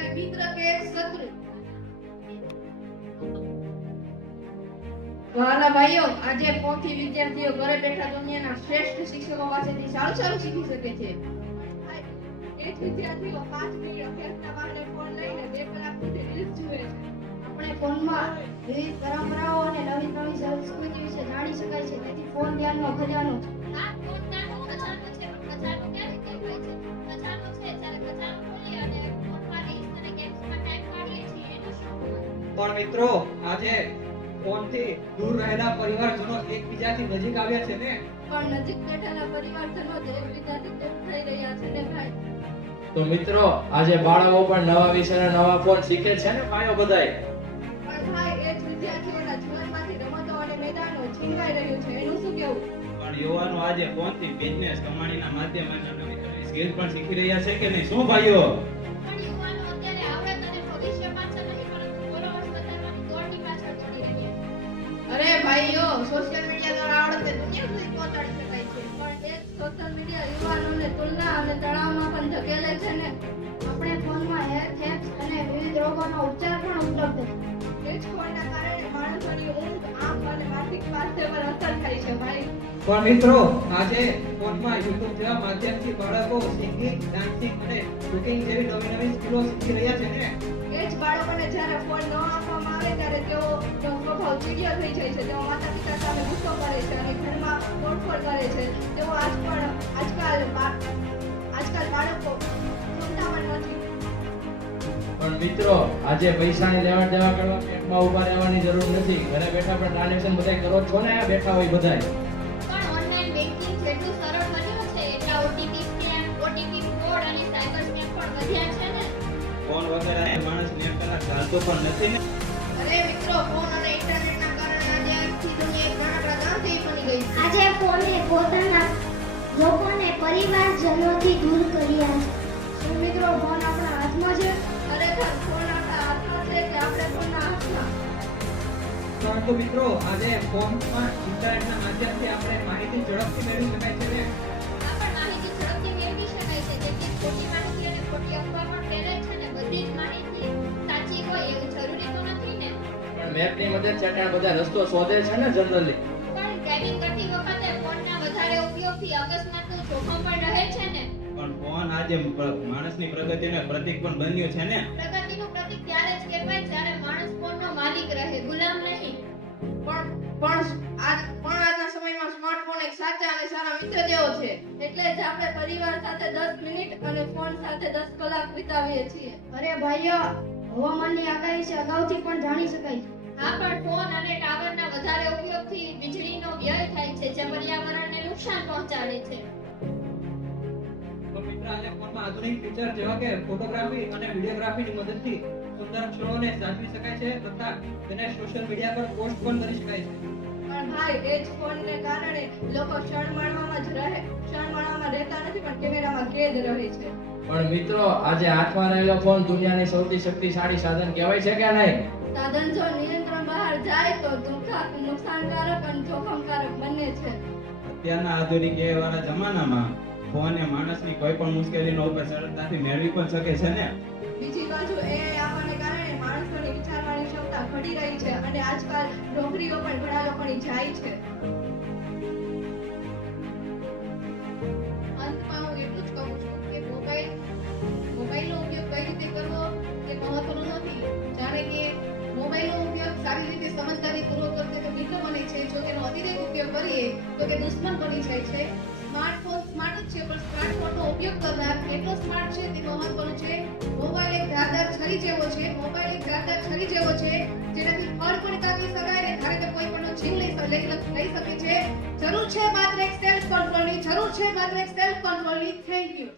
તમારી મિત્ર કે શત્રુ? વહાલા ભાઈઓ, આજે ફોનથી વિદ્યાર્થીઓ ઘરે બેઠા દુનિયાના શ્રેષ્ઠ શિક્ષકો પાસેથી સારું શીખી શકે છે. એ જ વિદ્યાર્થીઓ 5 મિનિટ અભ્યાસના બહાને ફોન લઈને 2 કલાક સુધી રીલ્સ જુએ છે. આપણે ફોનમાં વિવિધ પરંપરાઓ અને નવી સંસ્કૃતિ વિશે જાણી શકાય છે. તેથી ફોન જ્ઞાનનો ખજાનો છે. આ ફોનનો ખજાનો છે, પણ ખજાનો ક્યારે કહેવાય છે? ખજાનો છે જ્યારે ખજાનો ખોલી અને ફોનમાં રીલ્સ અને ગેમ્સમાં ટાઈમ કાઢીએ છીએ એનું શું? પણ મિત્રો, આજે ફોનથી દૂર રહેલા પરિવારજનો એકબીજાથી નજીક આવ્યા છે ને. પણ નજીક બેઠેલા પરિવારજનો જ એકબીજાથી દૂર થઈ રહ્યા છે ને ભાઈ. તો મિત્રો, આજે બાળકો પણ નવા વિષયના નવા ફોન શીખે છે ને ભાઈઓ બધાય. પણ ભાઈ, એ જ વિદ્યાર્થીઓના જીવનમાંથી રમતો અને મેદાનો છીનવાઈ રહ્યું છે. એનું શું કહેવું? પણ યુવાનો આજે ફોનથી બિઝનેસ કમાણીના માધ્યમે નવી નવી સ્કિલ પણ શીખી રહ્યા છે કે નહીં? શું ભાઈઓ? પણ યુવાનો અત્યારે આવડત અને ભવિષ્ય પાછળ નહીં, પરંતુ ફોલોઅર્સ વધારવાની દોડની પાછળ દોડી રહ્યા છે. અરે ભાઈઓ, સોશિયલ મીડિયા દ્વારા આવડતે દુનિયા સુધી પહોંચાડી શકાય છે. પણ એ જ સોશિયલ મીડિયા યુવાનોને તુલના અને તણાવમાં પણ ધકેલે છે ને. આપણે ફોનમાં હેલ્થ એપ્સ અને વિવિધ રોગોનો ઉપચાર પણ ઉપલબ્ધ છે. એ જ ફોનના કારણે માણસોની ઊંઘ, આંખ અને માનસિક સ્વાસ્થ્ય પર અસર થાય છે ભાઈ. પણ મિત્રો, આજે ફોનમાં YouTube જેવા માધ્યમથી બાળકો સિંગિંગ, ડાન્સિંગ અને કુકિંગ જેવી નવી નવી સ્કિલો શીખી રહ્યા છે ને. એ જ બાળકોને જ્યારે ફોન ન આપવામાં આવે ત્યારે તેઓનો સ્વભાવ ચીડિયો થઈ જાય છે. તેઓ માતા પિતા સામે ગુસ્સો કરે છે અને ઘરમાં તોડફોડ કરે છે. તેઓ આજકાલ બાળકો ચિંતામાં નથી. પણ મિત્રો, આજે પૈસાની લેવડ દેવડ કરવા બેંકમાં ઉભા રહેવાની જરૂર નથી. ઘરે બેઠા પણ ટ્રાન્ઝેક્શન બધાય કરો જ છો ને, આ બેઠા હોય બધાય. પણ ઓનલાઈન બેન્કિંગ જેટલું સરળ બન્યું છે એટલા ઓટીપી સ્કેમ, ઓટીપી ફ્રોડ અને સાયબર સ્કેમ પણ વધ્યા છે ને. ફોન વગર આજે માણસ 2 કલાક ચાલતો પણ નથી ને. અરે મિત્રો, ફોન અને ઇન્ટરનેટના કારણે આજે આખી દુનિયા એક નાનકડા ગામથી બની ગઈ છે. આજે ફોને પોતાના લોકોને પરિવારજનોથી દૂર કર્યા છે. શું મિત્રો, ફોન આપણા હાથમાં છે? ખરેખર ફોન આપણા હાથમાં છે કે આપણે ફોનના હાથમાં? પરંતુ મિત્રો, આજે ફોનમાં ઇન્ટરનેટના માધ્યમથી આપણે માહિતી ઝડપથી મેળવી શકાય છે ને. આ પણ માહિતી ઝડપથી મેળવી શકાય છે. જેથી ખોટી માહિતી અને ખોટી અફવા પણ ફેલાય છે ને. બધી જ માહિતી સાચી હોય એવું જરૂરી તો નથી ને. પણ મેપની મદદથી ચટાણ બધા રસ્તો શોધે છે ને જનરલી. પણ ડ્રાઇવિંગ કરતી વખતે ફોનના વધારે ઉપયોગથી અકસ્માતનું જોખમ પણ રહે છે ને. પણ ફોન આજે માણસની પ્રગતિનું પ્રતીક પણ બન્યું છે ને. પ્રગતિનું પ્રતીક ત્યારે જ કહેવાય જ્યારે માણસ ફોનનો માલિક રહે, ગુલામ નહીં. આજના સમયમાં સ્માર્ટફોન એક સાચા અને સારા મિત્ર જેવો છે. એટલે જ આપણે પરિવાર સાથે 10 મિનિટ અને ફોન સાથે 10 કલાક વિતાવીએ છીએ. અરે ભાઈઓ, હવામાનની આગાહી વિશે અગાઉથી પણ જાણી શકાય છે. આ પણ ફોન અને ટાવરના વધારે ઉપયોગથી વીજળીનો વ્યય થાય છે, જે પર્યાવરણને નુકસાન પહોંચાડે છે. તો મિત્રો, આજે ફોનમાં આધુનિક ફીચર જેવા કે ફોટોગ્રાફી અને વિડીયોગ્રાફીની મદદથી સુંદર ક્ષણોને સાચવી શકાય છે તથા તેને સોશિયલ મીડિયા પર પોસ્ટ પણ કરી શકાય છે. પણ ભાઈ, એ જ ફોનને કારણે લોકો ક્ષણ માણવામાં રહેતા નથી, પણ કેમેરામાં કેદ રહે છે. પણ મિત્રો, આજે હાથમાં રહેલો ફોન દુનિયાની સૌથી શક્તિશાળી સાધન કહેવાય છે કે નહીં? સાધન જો નિયંત્રણ બહાર જાય તો નુકસાનકારક અને જોખમકારક બંને છે. અત્યારના આધુનિક વાળા જમાનામાં ફોન એ માણસની કોઈ પણ મુશ્કેલીનો ઉપાય સરળતાથી મેળવી પણ શકે છે ને. બીજી બાજુ એ આવવાને કારણે માણસોની વિચારવાની ક્ષમતા ઘટી રહી છે અને આજકાલ નોકરીઓ પણ ઘણા લોકોની જાય છે. અંતમાં હું એટલું જ કહું છું કે મોબાઈલનો ઉપયોગ કઈ રીતે કરવો એ મહત્વનું નથી. જાણે કે મોબાઈલનો ઉપયોગ સારી રીતે સમજદારીપૂર્વક કરશે તો મિત્ર બને છે, જો તેનો અતિરેક ઉપયોગ કરીએ તો તે દુશ્મન બની જાય છે. સ્માર્ટફોન સ્માર્ટ જ છે, પણ સ્માર્ટફોનનો ઉપયોગ કરનાર કેટલો સ્માર્ટ છે તે મહત્વનું છે. મોબાઈલ એક ધારદાર છરી જેવો છે. જેનાથી ફળ પણ કાપી શકાય અને ધારે તો કોઈ પણનો જીવ લઈ શકે છે. જરૂર છે માત્ર એક સેલ્ફ કંટ્રોલની. Thank you.